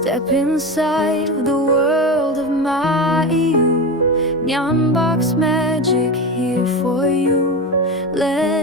Step inside the world of Maaiyu Nyanbox magic here for you. Let